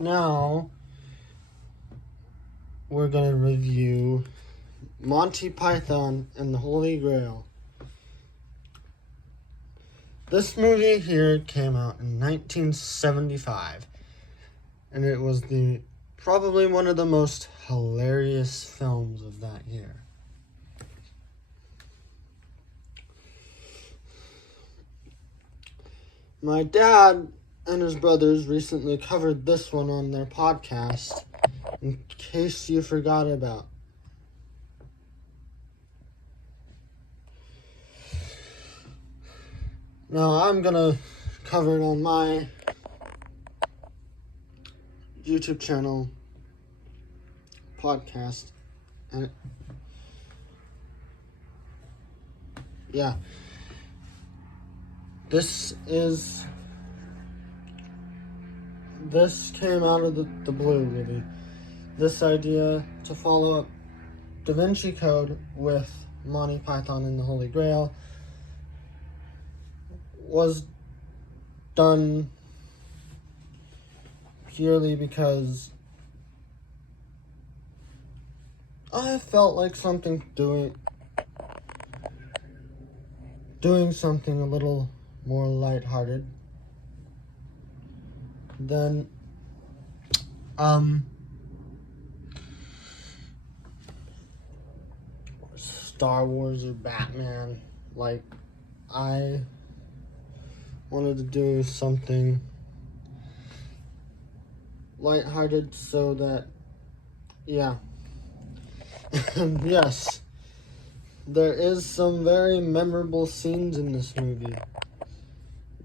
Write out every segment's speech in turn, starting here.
Now, we're going to review Monty Python and the Holy Grail. This movie here came out in 1975, and it was probably one of the most hilarious films of that year. My dad and his brothers recently covered this one on their podcast, in case you forgot about. Now I'm gonna cover it on my YouTube channel, podcast, and yeah. This came out of the blue, really. This idea to follow up Da Vinci Code with Monty Python and the Holy Grail was done purely because I felt like doing something a little more lighthearted than Star Wars or Batman. Like, I wanted to do something lighthearted so that, yeah. Yes, there is some very memorable scenes in this movie,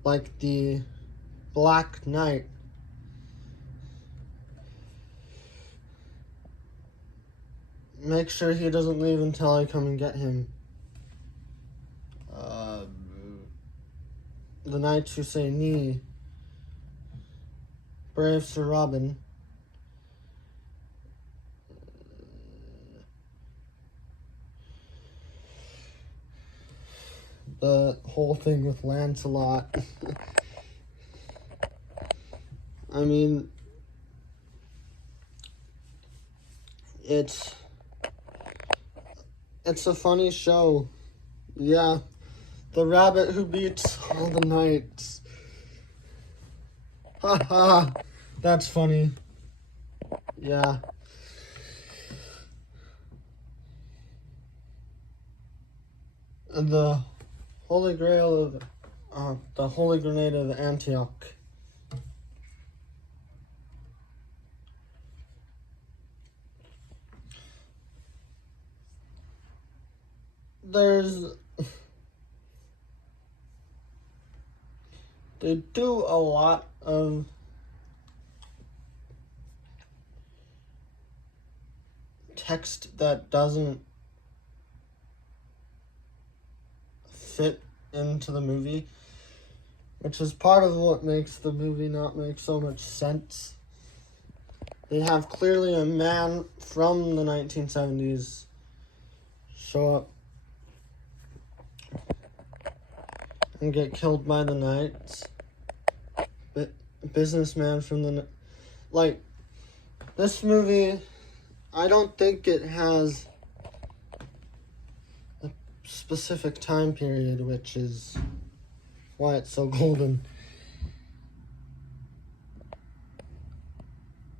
like the Black Knight. Make sure he doesn't leave until I come and get him. The Knights Who Say Ni. Brave Sir Robin. The whole thing with Lancelot. I mean, it's a funny show. Yeah, the rabbit who beats all the knights. Haha, that's funny. Yeah. The Holy Grail of the Holy Grenade of Antioch. They do a lot of text that doesn't fit into the movie, which is part of what makes the movie not make so much sense. They have clearly a man from the 1970s show up and get killed by the knights. Businessman from the... Like, this movie, I don't think it has a specific time period, which is why it's so golden.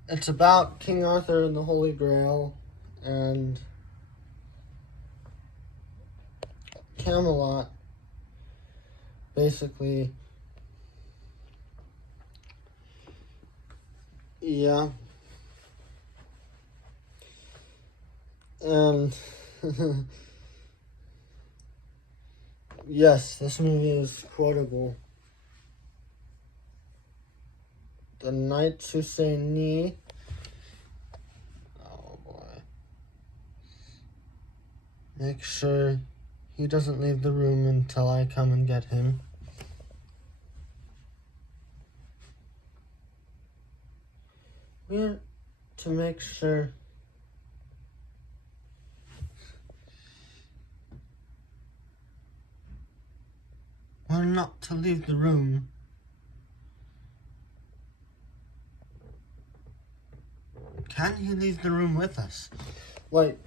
It's about King Arthur and the Holy Grail and Camelot, basically. Yeah. And yes, this movie is quotable. The Knights Who Say Ni. Oh boy. Make sure he doesn't leave the room until I come and get him. We're to make sure we're not to leave the room can he leave the room with us? Like,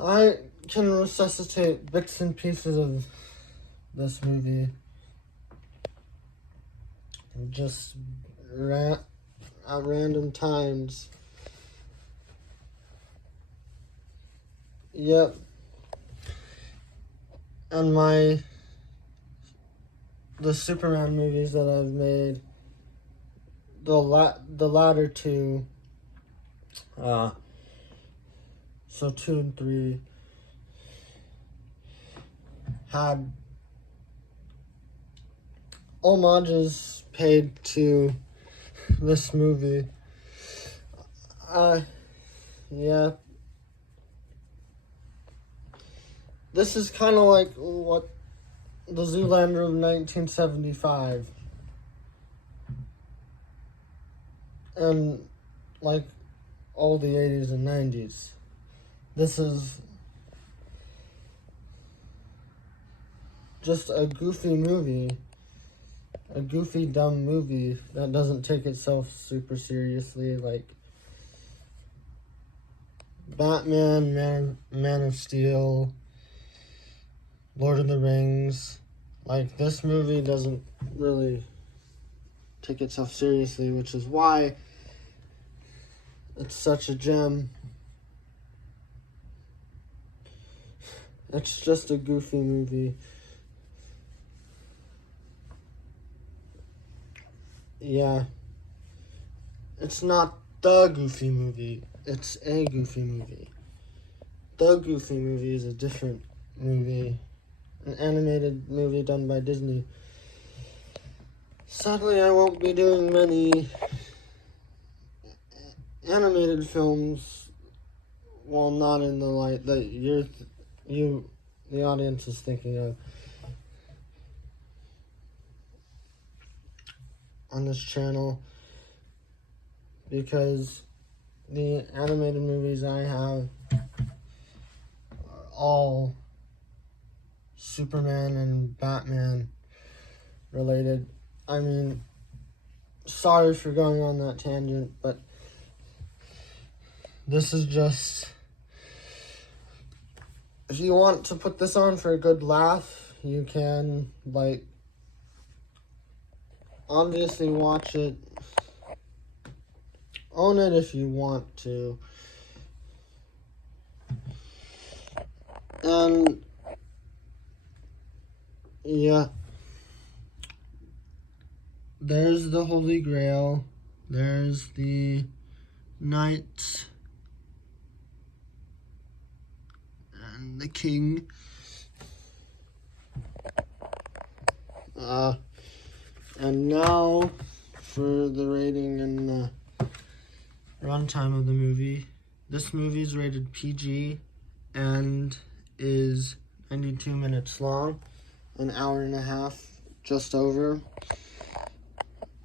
I can resuscitate bits and pieces of this movie just at random times. Yep. And the Superman movies that I've made, the latter two, so 2 and 3, had homages paid to this movie. Yeah. This is kind of like what the Zoolander of 1975. And like all the 80s and 90s. This is just a goofy movie. A goofy, dumb movie that doesn't take itself super seriously, like Batman, Man of Steel, Lord of the Rings. Like, this movie doesn't really take itself seriously, which is why it's such a gem. It's just a goofy movie. Yeah. It's not the Goofy movie. It's a Goofy movie. The Goofy movie is a different movie. An animated movie done by Disney. Sadly, I won't be doing many animated films. Well, not in the light that the audience is thinking of. On this channel, because the animated movies I have are all Superman and Batman related. I mean, sorry for going on that tangent, but this is just, if you want to put this on for a good laugh, you can, like, obviously watch it, own it if you want to, and yeah, there's the Holy Grail, there's the Knights, and the King, and now for the rating and the runtime of the movie. This movie is rated PG and is 92 minutes long, an hour and a half, just over.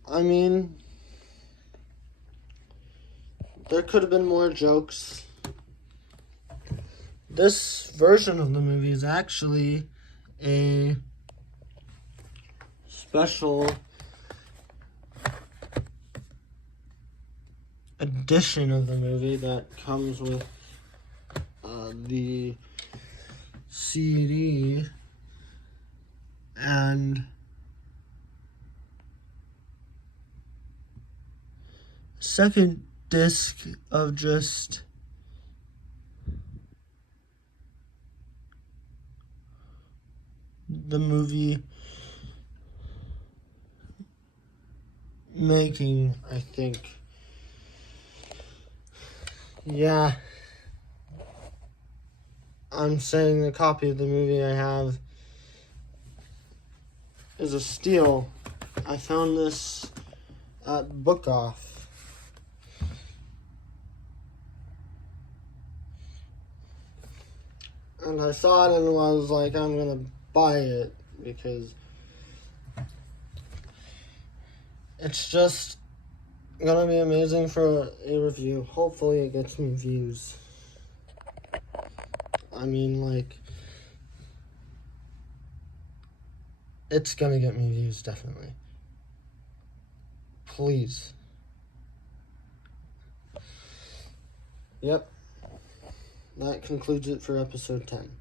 I mean, there could have been more jokes. This version of the movie is actually a special edition of the movie that comes with the CD and second disc of just the movie making, I think. Yeah, I'm saying the copy of the movie I have is a steal. I found this at Book Off. And I saw it and I was like, I'm gonna buy it because it's just gonna be amazing for a review. Hopefully it gets me views. I mean, like, it's gonna get me views, definitely. Please. Yep. That concludes it for episode 10.